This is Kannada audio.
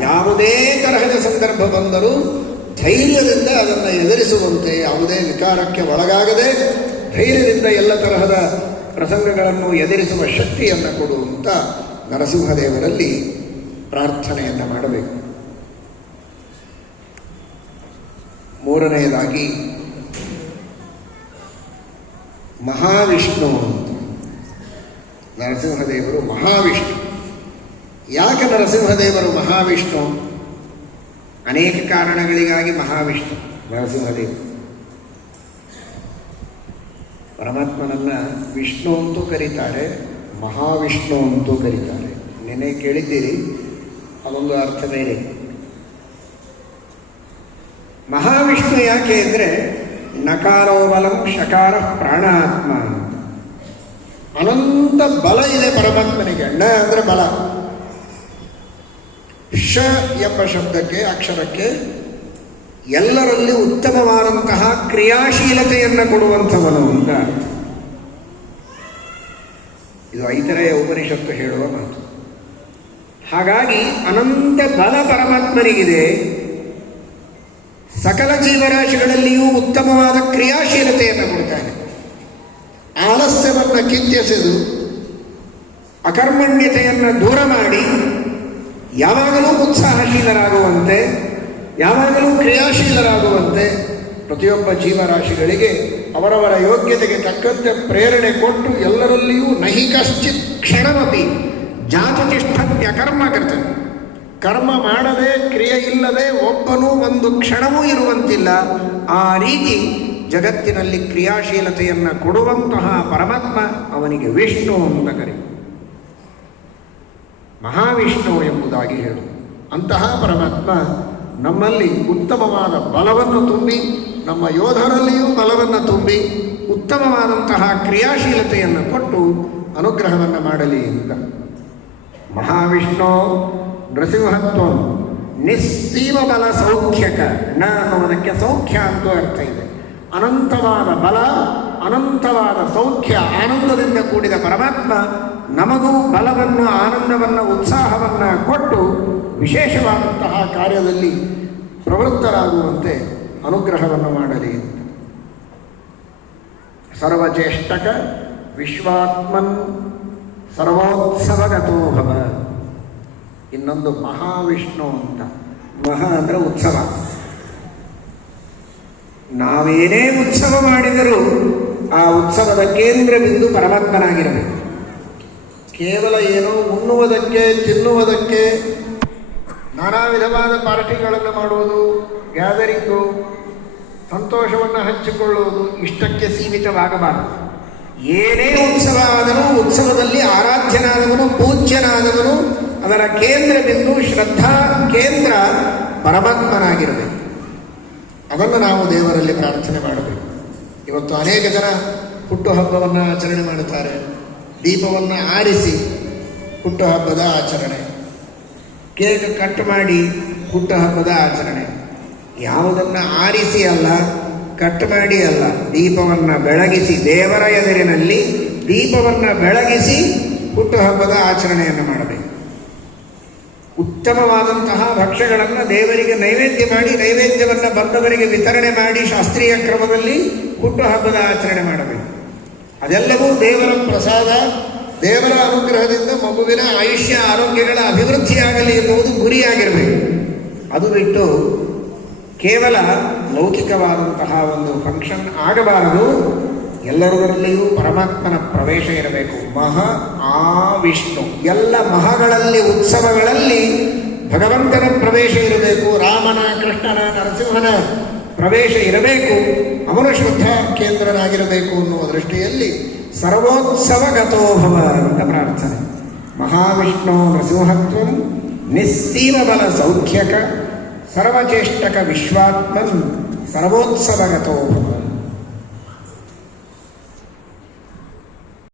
ಯಾವುದೇ ತರಹದ ಸಂದರ್ಭ ಬಂದರೂ ಧೈರ್ಯದಿಂದ ಅದನ್ನು ಎದುರಿಸುವಂತೆ, ಯಾವುದೇ ವಿಕಾರಕ್ಕೆ ಒಳಗಾಗದೆ ಧೈರ್ಯದಿಂದ ಎಲ್ಲ ತರಹದ ಪ್ರಸಂಗಗಳನ್ನು ಎದುರಿಸುವ ಶಕ್ತಿಯನ್ನು ಕೊಡುವಂತ ನರಸಿಂಹದೇವರಲ್ಲಿ ಪ್ರಾರ್ಥನೆಯನ್ನು ಮಾಡಬೇಕು. ಮೂರನೆಯದಾಗಿ ಮಹಾವಿಷ್ಣು ಅಂತ. ನರಸಿಂಹದೇವರು ಮಹಾವಿಷ್ಣು. ಯಾಕೆ ನರಸಿಂಹದೇವರು ಮಹಾವಿಷ್ಣು? ಅನೇಕ ಕಾರಣಗಳಿಗಾಗಿ ಮಹಾವಿಷ್ಣು ನರಸಿಂಹದೇವರು. ಪರಮಾತ್ಮನನ್ನ ವಿಷ್ಣು ಅಂತೂ ಕರೀತಾರೆ, ಮಹಾವಿಷ್ಣು ಅಂತೂ ಕರೀತಾರೆ. ನೆನೆ ಕೇಳಿದ್ದೀರಿ, ಅದೊಂದು ಅರ್ಥ ಬೇರೆ. ಮಹಾವಿಷ್ಣು ಯಾಕೆ ಅಂದರೆ ನಕಾರೋ ಬಲಂ ಶಕಾರ ಪ್ರಾಣಾತ್ಮ ಅಂತ. ಅನಂತ ಬಲ ಇದೆ ಪರಮಾತ್ಮನಿಗೆ. ನ ಅಂದರೆ ಬಲ. ಶ ಎಂಬ ಶಬ್ದಕ್ಕೆ, ಅಕ್ಷರಕ್ಕೆ ಎಲ್ಲರಲ್ಲಿ ಉತ್ತಮವಾದಂತಹ ಕ್ರಿಯಾಶೀಲತೆಯನ್ನು ಕೊಡುವಂಥವನು ಅಂತ. ಇದು ಐತರೆಯ ಉಪನಿಷತ್ತು ಹೇಳುವ ಮಾತು. ಹಾಗಾಗಿ ಅನಂತ ಬಲ ಪರಮಾತ್ಮನಿಗಿದೆ. ಸಕಲ ಜೀವರಾಶಿಗಳಲ್ಲಿಯೂ ಉತ್ತಮವಾದ ಕ್ರಿಯಾಶೀಲತೆಯನ್ನು ಕೊಡ್ತಾನೆ. ಆಲಸ್ಯವನ್ನು ಕಿತ್ತೆಸೆದು ಅಕರ್ಮಣ್ಯತೆಯನ್ನು ದೂರ ಮಾಡಿ ಯಾವಾಗಲೂ ಉತ್ಸಾಹಶೀಲರಾಗುವಂತೆ, ಯಾವಾಗಲೂ ಕ್ರಿಯಾಶೀಲರಾಗುವಂತೆ ಪ್ರತಿಯೊಬ್ಬ ಜೀವರಾಶಿಗಳಿಗೆ ಅವರವರ ಯೋಗ್ಯತೆಗೆ ತಕ್ಕಂತೆ ಪ್ರೇರಣೆ ಕೊಟ್ಟು ಎಲ್ಲರಲ್ಲಿಯೂ ನಹಿ ಕಶ್ಚಿತ್ ಕ್ಷಣಮಪಿ ಜಾತತಿಷ್ಠತ್ಯಕರ್ಮಕೃತ. ಕರ್ಮ ಮಾಡದೆ, ಕ್ರಿಯೆ ಇಲ್ಲದೆ ಒಬ್ಬನೂ ಒಂದು ಕ್ಷಣವೂ ಇರುವಂತಿಲ್ಲ. ಆ ರೀತಿ ಜಗತ್ತಿನಲ್ಲಿ ಕ್ರಿಯಾಶೀಲತೆಯನ್ನು ಕೊಡುವಂತಹ ಪರಮಾತ್ಮ ಅವನಿಗೆ ವಿಷ್ಣು ಅಂತ ಕರೆ. ಮಹಾವಿಷ್ಣು ಎಂಬುದಾಗಿ ಹೇಳು. ಅಂತಹ ಪರಮಾತ್ಮ ನಮ್ಮಲ್ಲಿ ಉತ್ತಮವಾದ ಬಲವನ್ನು ತುಂಬಿ, ನಮ್ಮ ಯೋಧರಲ್ಲಿಯೂ ಬಲವನ್ನು ತುಂಬಿ, ಉತ್ತಮವಾದಂತಹ ಕ್ರಿಯಾಶೀಲತೆಯನ್ನು ಕೊಟ್ಟು ಅನುಗ್ರಹವನ್ನು ಮಾಡಲಿ ಅಂತ. ಮಹಾವಿಷ್ಣು ನೃಸಿಂಹತ್ವ ನಿಸ್ಸೀಮ ಬಲ ಸೌಖ್ಯಕ. ನ ಅನ್ನುವುದಕ್ಕೆ ಸೌಖ್ಯ ಅಂತೂ ಅರ್ಥ ಇದೆ. ಅನಂತವಾದ ಬಲ, ಅನಂತವಾದ ಸೌಖ್ಯ, ಆನಂದದಿಂದ ಕೂಡಿದ ಪರಮಾತ್ಮ ನಮಗೂ ಬಲವನ್ನು, ಆನಂದವನ್ನು, ಉತ್ಸಾಹವನ್ನು ಕೊಟ್ಟು ವಿಶೇಷವಾದಂತಹ ಕಾರ್ಯದಲ್ಲಿ ಪ್ರವೃತ್ತರಾಗುವಂತೆ ಅನುಗ್ರಹವನ್ನು ಮಾಡಲಿ. ಸರ್ವಚೇಷ್ಟಕ ವಿಶ್ವಾತ್ಮನ್ ಸರ್ವೋತ್ಸವಗತೋ ಭವ. ಇನ್ನೊಂದು ಮಹಾವಿಷ್ಣು ಅಂತ. ಮಹಾ ಅಂದರೆ ಉತ್ಸವ. ನಾವೇನೇ ಉತ್ಸವ ಮಾಡಿದರೂ ಆ ಉತ್ಸವದ ಕೇಂದ್ರ ಬಿಂದು ಪರಮಾತ್ಮನಾಗಿರಬೇಕು. ಕೇವಲ ಏನೋ ಉಣ್ಣುವುದಕ್ಕೆ, ತಿನ್ನುವುದಕ್ಕೆ, ನಾನಾ ವಿಧವಾದ ಪಾರ್ಟಿಗಳನ್ನು ಮಾಡುವುದು, ಗ್ಯಾದರಿಂಗು, ಸಂತೋಷವನ್ನು ಹಂಚಿಕೊಳ್ಳುವುದು ಇಷ್ಟಕ್ಕೆ ಸೀಮಿತವಾಗಬಾರದು. ಏನೇ ಉತ್ಸವ ಆದರೂ ಉತ್ಸವದಲ್ಲಿ ಆರಾಧ್ಯನಾದವನು, ಪೂಜ್ಯನಾದವನು, ಅದರ ಕೇಂದ್ರ ಬಿಂದು, ಶ್ರದ್ಧಾ ಕೇಂದ್ರ ಪರಮಾತ್ಮನಾಗಿರಬೇಕು. ಅದನ್ನು ನಾವು ದೇವರಲ್ಲಿ ಪ್ರಾರ್ಥನೆ ಮಾಡಬೇಕು. ಇವತ್ತು ಅನೇಕ ಜನ ಹುಟ್ಟುಹಬ್ಬವನ್ನು ಆಚರಣೆ ಮಾಡುತ್ತಾರೆ. ದೀಪವನ್ನು ಆರಿಸಿ ಹುಟ್ಟುಹಬ್ಬದ ಆಚರಣೆ, ಕೇಕ್ ಕಟ್ ಮಾಡಿ ಹುಟ್ಟುಹಬ್ಬದ ಆಚರಣೆ. ಯಾವುದನ್ನು ಆರಿಸಿ ಅಲ್ಲ, ಕಟ್ ಮಾಡಿ ಅಲ್ಲ, ದೀಪವನ್ನು ಬೆಳಗಿಸಿ, ದೇವರ ಎದುರಿನಲ್ಲಿ ದೀಪವನ್ನು ಬೆಳಗಿಸಿ ಹುಟ್ಟುಹಬ್ಬದ ಆಚರಣೆಯನ್ನು ಮಾಡಬೇಕು. ಉತ್ತಮವಾದಂತಹ ಭಕ್ಷ್ಯಗಳನ್ನು ದೇವರಿಗೆ ನೈವೇದ್ಯ ಮಾಡಿ, ನೈವೇದ್ಯವನ್ನು ಬಂದವರಿಗೆ ವಿತರಣೆ ಮಾಡಿ ಶಾಸ್ತ್ರೀಯ ಕ್ರಮದಲ್ಲಿ ಹುಟ್ಟುಹಬ್ಬದ ಆಚರಣೆ ಮಾಡಬೇಕು. ಅದೆಲ್ಲವೂ ದೇವರ ಪ್ರಸಾದ, ದೇವರ ಅನುಗ್ರಹದಿಂದ ಮಗುವಿನ ಆಯುಷ್ಯ ಆರೋಗ್ಯಗಳ ಅಭಿವೃದ್ಧಿಯಾಗಲಿ ಎನ್ನುವುದು ಗುರಿಯಾಗಿರಬೇಕು. ಅದು ಬಿಟ್ಟು ಕೇವಲ ಲೌಕಿಕವಾದಂತಹ ಒಂದು ಫಂಕ್ಷನ್ ಆಗಬಾರದು. ಎಲ್ಲರಲ್ಲಿಯೂ ಪರಮಾತ್ಮನ ಪ್ರವೇಶ ಇರಬೇಕು. ಮಹ ಆ ವಿಷ್ಣು. ಎಲ್ಲ ಮಹಗಳಲ್ಲಿ, ಉತ್ಸವಗಳಲ್ಲಿ ಭಗವಂತನ ಪ್ರವೇಶ ಇರಬೇಕು. ರಾಮನ, ಕೃಷ್ಣನ, ನರಸಿಂಹನ ಪ್ರವೇಶ ಇರಬೇಕು. ಅವನು ಶ್ರದ್ಧಾ ಕೇಂದ್ರನಾಗಿರಬೇಕು ಅನ್ನುವ ದೃಷ್ಟಿಯಲ್ಲಿ ಸರ್ವೋತ್ಸವಗತೋಭವ ಅಂತ ಪ್ರಾರ್ಥನೆ. ಮಹಾವಿಷ್ಣು ನೃಸಿಂಹತ್ವ ನಿಸ್ಸೀಮ ಬಲ ಸೌಖ್ಯಕ ಸರ್ವಚೇಷ್ಟಕ ವಿಶ್ವಾತ್ಮನ್ ಸರ್ವೋತ್ಸವಗತೋಭವ.